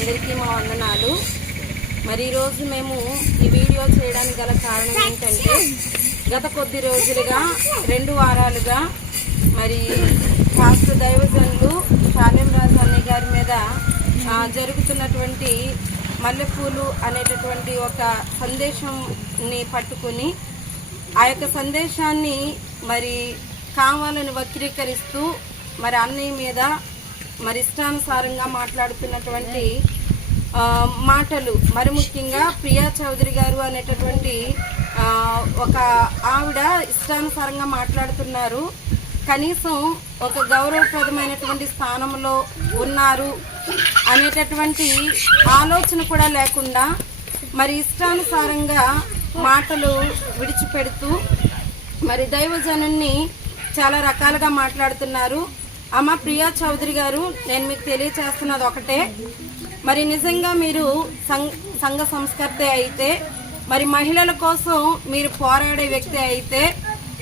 అందరికీ మా వందనాలు. మరి ఈరోజు మేము ఈ వీడియో చేయడానికి గల కారణం ఏంటంటే గత కొద్ది రోజులుగా రెండు వారాలుగా మరి కాస్త దైవజనులు శాలేం రాజు అన్నయ్య గారి మీద జరుగుతున్నటువంటి మల్లెపూలు అనేటటువంటి ఒక సందేశంని పట్టుకుని ఆ యొక్క సందేశాన్ని మరి కావాలని వక్రీకరిస్తూ మరి అన్నయ్య మీద మరి ఇష్టానుసారంగా మాట్లాడుతున్నటువంటి మాటలు. మరి ముఖ్యంగా ప్రియా చౌదరి గారు అనేటటువంటి ఒక ఆవిడ ఇష్టానుసారంగా మాట్లాడుతున్నారు. కనీసం ఒక గౌరవప్రదమైనటువంటి స్థానంలో ఉన్నారు అనేటటువంటి ఆలోచన కూడా లేకుండా మరి ఇష్టానుసారంగా మాటలు విడిచిపెడుతూ మరి దైవజనుని చాలా రకాలుగా మాట్లాడుతున్నారు. అమ్మ ప్రియా చౌదరి గారు నేను మీకు తెలియచేస్తున్నది ఒకటే. మరి నిజంగా మీరు సంఘ సంస్కర్త అయితే మరి మహిళల కోసం మీరు పోరాడే వ్యక్తి అయితే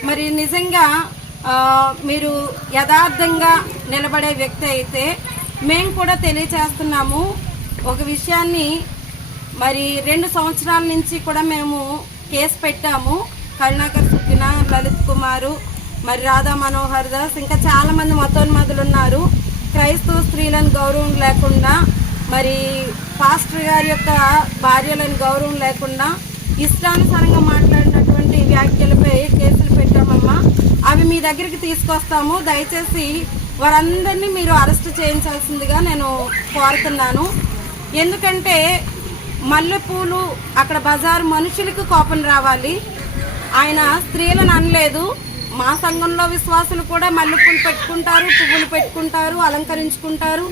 మరి నిజంగా మీరు యథార్థంగా నిలబడే వ్యక్తి అయితే మేము కూడా తెలియచేస్తున్నాము. ఒక విషయాన్ని మరి రెండు సంవత్సరాల నుంచి కూడా మేము కేసు పెట్టాము. కరుణాకర్ సుఖిన లలిత్ కుమారు మరి రాధా మనోహర్ దాస్. ఇంకా చాలామంది మతోన్మాదులు ఉన్నారు. క్రైస్తవ స్త్రీలను గౌరవం లేకుండా మరి పాస్టర్ గారి యొక్క భార్యలను గౌరవం లేకుండా ఇష్టానుసారంగా మాట్లాడినటువంటి వ్యాఖ్యలపై కేసులు పెట్టామమ్మా. అవి మీ దగ్గరికి తీసుకొస్తాము. దయచేసి వారందరినీ మీరు అరెస్ట్ చేయించాల్సిందిగా నేను కోరుతున్నాను. ఎందుకంటే మల్లెపూలు అక్కడ బజార్ మనుషులకు కోపం రావాలి. ఆయన స్త్రీలను అనలేదు. మా సంఘంలో విశ్వాసులు కూడా మల్లెపూలు పెట్టుకుంటారు పువ్వులు పెట్టుకుంటారు అలంకరించుకుంటారు.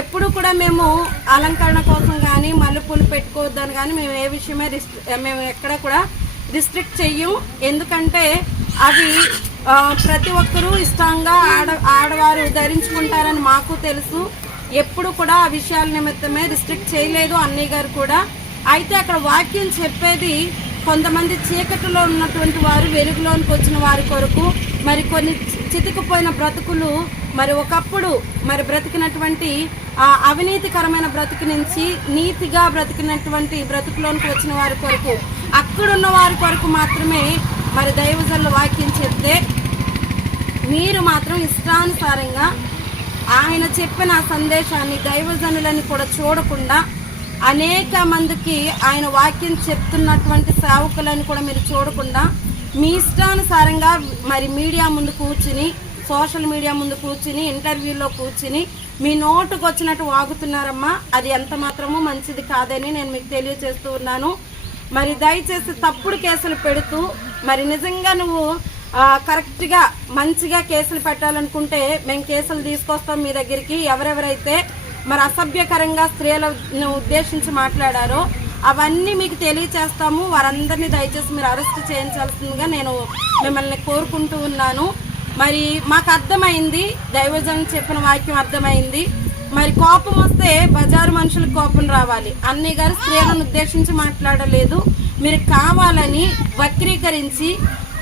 ఎప్పుడు కూడా మేము అలంకరణ కోసం కానీ మల్లెపూలు పెట్టుకోవద్దని కానీ మేము ఏ విషయమే రిస్ట్ మేము ఎక్కడ కూడా రిస్ట్రిక్ట్ చెయ్యం. ఎందుకంటే అవి ప్రతి ఒక్కరూ ఇష్టంగా ఆడ ఆడవారు ధరించుకుంటారని మాకు తెలుసు. ఎప్పుడు కూడా ఆ విషయాల నిమిత్తమే రిస్ట్రిక్ట్ చేయలేదు అన్నయ్య గారు కూడా. అయితే అక్కడ వాక్యం చెప్పేది కొంతమంది చీకటిలో ఉన్నటువంటి వారు వెలుగులోనికి వచ్చిన వారి కొరకు మరి కొన్ని చితికిపోయిన బ్రతుకులు మరి ఒకప్పుడు మరి బ్రతికినటువంటి ఆ అవినీతికరమైన బ్రతుకు నుంచి నీతిగా బ్రతికినటువంటి బ్రతుకులోనికి వచ్చిన వారి కొరకు అక్కడున్న వారి కొరకు మాత్రమే మరి దైవజన్లు వాక్యం చెప్తే మీరు మాత్రం ఇష్టానుసారంగా ఆయన చెప్పిన సందేశాన్ని దైవజనులని కూడా చూడకుండా అనేక మందికి ఆయన వాక్యం చెప్తున్నటువంటి సేవకులను కూడా మీరు చూడకుండా మీ ఇష్టానుసారంగా మరి మీడియా ముందు కూర్చుని సోషల్ మీడియా ముందు కూర్చుని ఇంటర్వ్యూలో కూర్చుని మీ నోటుకు వచ్చినట్టు వాగుతున్నారమ్మా. అది ఎంత మాత్రము మంచిది కాదని నేను మీకు తెలియజేస్తూ ఉన్నాను. మరి దయచేసి తప్పుడు కేసులు పెడుతూ మరి నిజంగా నువ్వు కరెక్ట్గా మంచిగా కేసులు పెట్టాలనుకుంటే మేము కేసులు తీసుకొస్తాం మీ దగ్గరికి. ఎవరెవరైతే మరి అసభ్యకరంగా స్త్రీలను ఉద్దేశించి మాట్లాడారో అవన్నీ మీకు తెలియచేస్తాము. వారందరినీ దయచేసి మీరు అరెస్ట్ చేయించాల్సిందిగా నేను మిమ్మల్ని కోరుకుంటూ ఉన్నాను. మరి మాకు అర్థమైంది దైవజనం చెప్పిన వాక్యం అర్థమైంది. మరి కోపం వస్తే బజారు మనుషులకు కోపం రావాలి. అన్నయ్య గారు స్త్రీలను ఉద్దేశించి మాట్లాడలేదు. మీరు కావాలని వక్రీకరించి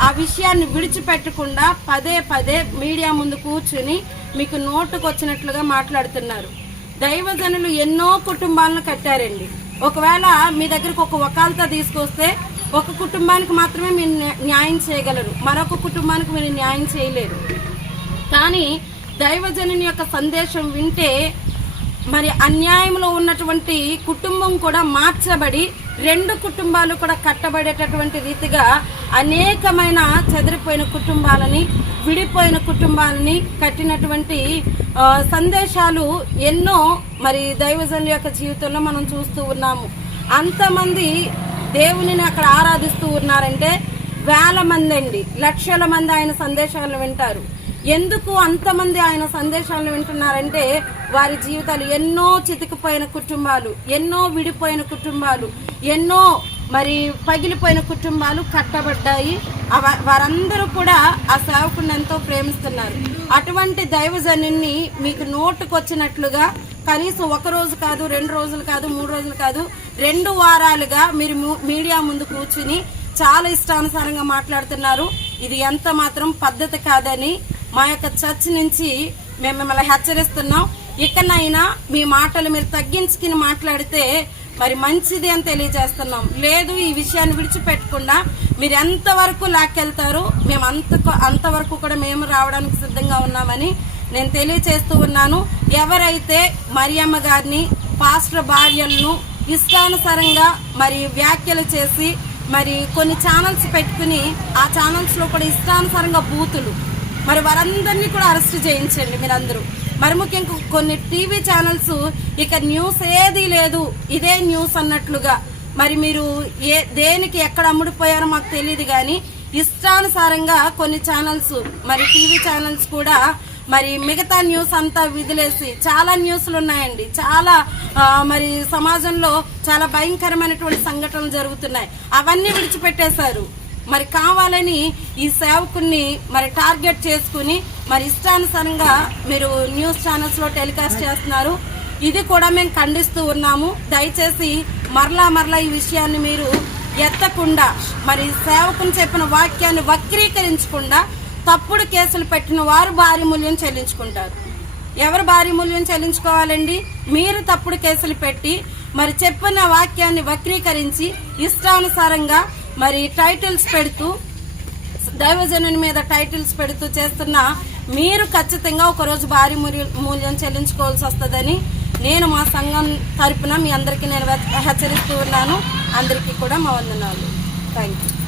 ఆ విషయాన్ని విడిచిపెట్టకుండా పదే పదే మీడియా ముందు కూర్చుని మీకు నోటుకు వచ్చినట్లుగా మాట్లాడుతున్నారు. దైవజనులు ఎన్నో కుటుంబాలను కట్టారండి. ఒకవేళ మీ దగ్గరకు ఒక వకాలతో తీసుకొస్తే ఒక కుటుంబానికి మాత్రమే మీరు న్యాయం చేయగలరు. మరొక కుటుంబానికి మీరు న్యాయం చేయలేరు. కానీ దైవజనుని యొక్క సందేశం వింటే మరి అన్యాయంలో ఉన్నటువంటి కుటుంబం కూడా మార్చబడి రెండు కుటుంబాలు కూడా కట్టబడేటటువంటి రీతిగా అనేకమైన చెదిరిపోయిన కుటుంబాలని విడిపోయిన కుటుంబాలని కట్టినటువంటి సందేశాలు ఎన్నో మరి దైవజనుల యొక్క జీవితంలో మనం చూస్తూ ఉన్నాము. అంతమంది దేవునిని అక్కడ ఆరాధిస్తూ ఉన్నారంటే వేల మంది అండి. లక్షల మంది ఆయన సందేశాలు వింటారు. ఎందుకు అంతమంది ఆయన సందేశాలను వింటున్నారంటే వారి జీవితాలు ఎన్నో చితికిపోయిన కుటుంబాలు ఎన్నో విడిపోయిన కుటుంబాలు ఎన్నో మరి పగిలిపోయిన కుటుంబాలు కట్టబడ్డాయి. వారందరూ కూడా ఆ సేవకుని ఎంతో ప్రేమిస్తున్నారు. అటువంటి దైవజనుని మీకు నోటుకొచ్చినట్లుగా కనీసం ఒక రోజు కాదు రెండు రోజులు కాదు మూడు రోజులు కాదు రెండు వారాలుగా మీరు మీడియా ముందు కూర్చుని చాలా ఇష్టానుసారంగా మాట్లాడుతున్నారు. ఇది ఎంత మాత్రం పద్ధతి కాదని మా యొక్క చర్చ్ నుంచి మేము మిమ్మల్ని హెచ్చరిస్తున్నాం. ఇకనైనా మీ మాటలు మీరు తగ్గించుకుని మాట్లాడితే మరి మంచిది అని తెలియజేస్తున్నాం. లేదు ఈ విషయాన్ని విడిచిపెట్టకుండా మీరు ఎంతవరకు లాక్కెళ్తారు మేము అంత అంతవరకు కూడా మేము రావడానికి సిద్ధంగా ఉన్నామని నేను తెలియచేస్తూ ఉన్నాను. ఎవరైతే మరియమ్మ గారిని పాస్టర్ భార్యలను ఇష్టానుసారంగా మరి వ్యాఖ్యలు చేసి మరి కొన్ని ఛానల్స్ పెట్టుకుని ఆ ఛానల్స్లో కూడా ఇష్టానుసారంగా బూతులు మరి వారందరినీ కూడా అరెస్ట్ చేయించండి మీరందరూ. మరి ముఖ్యంగా కొన్ని టీవీ ఛానల్స్ ఇక న్యూస్ ఏది లేదు ఇదే న్యూస్ అన్నట్లుగా. మరి మీరు ఏ దేనికి ఎక్కడ అమ్ముడిపోయారో మాకు తెలియదు కానీ ఇష్టానుసారంగా కొన్ని ఛానల్స్ మరి టీవీ ఛానల్స్ కూడా మరి మిగతా న్యూస్ అంతా విదిలేసి చాలా న్యూస్లు ఉన్నాయండి. చాలా మరి సమాజంలో చాలా భయంకరమైనటువంటి సంఘటనలు జరుగుతున్నాయి. అవన్నీ విడిచిపెట్టేశారు. మరి కావాలని ఈ సేవకుని మరి టార్గెట్ చేసుకుని మరి ఇష్టానుసారంగా మీరు న్యూస్ ఛానల్స్లో టెలికాస్ట్ చేస్తున్నారు. ఇది కూడా మేము ఖండిస్తూ ఉన్నాము. దయచేసి మరలా మరలా ఈ విషయాన్ని మీరు ఎత్తకుండా మరి సేవకుని చెప్పిన వాక్యాన్ని వక్రీకరించకుండా తప్పుడు కేసులు పెట్టిన వారు భారీ మూల్యం చెల్లించుకుంటారు. ఎవరు భారీ మూల్యం చెల్లించుకోవాలండి? మీరు తప్పుడు కేసులు పెట్టి మరి చెప్పిన వాక్యాన్ని వక్రీకరించి ఇష్టానుసారంగా మరి టైటిల్స్ పెడుతూ దైవజనుని మీద టైటిల్స్ పెడుతూ చేస్తున్న మీరు ఖచ్చితంగా ఒకరోజు భారీ మూల్య- మూల్యం చెల్లించుకోవాల్సి వస్తుందని నేను మా సంఘం తరపున మీ అందరికీ నేను హెచ్చరిస్తూ ఉన్నాను. అందరికీ కూడా మా వందనాలు. Thank you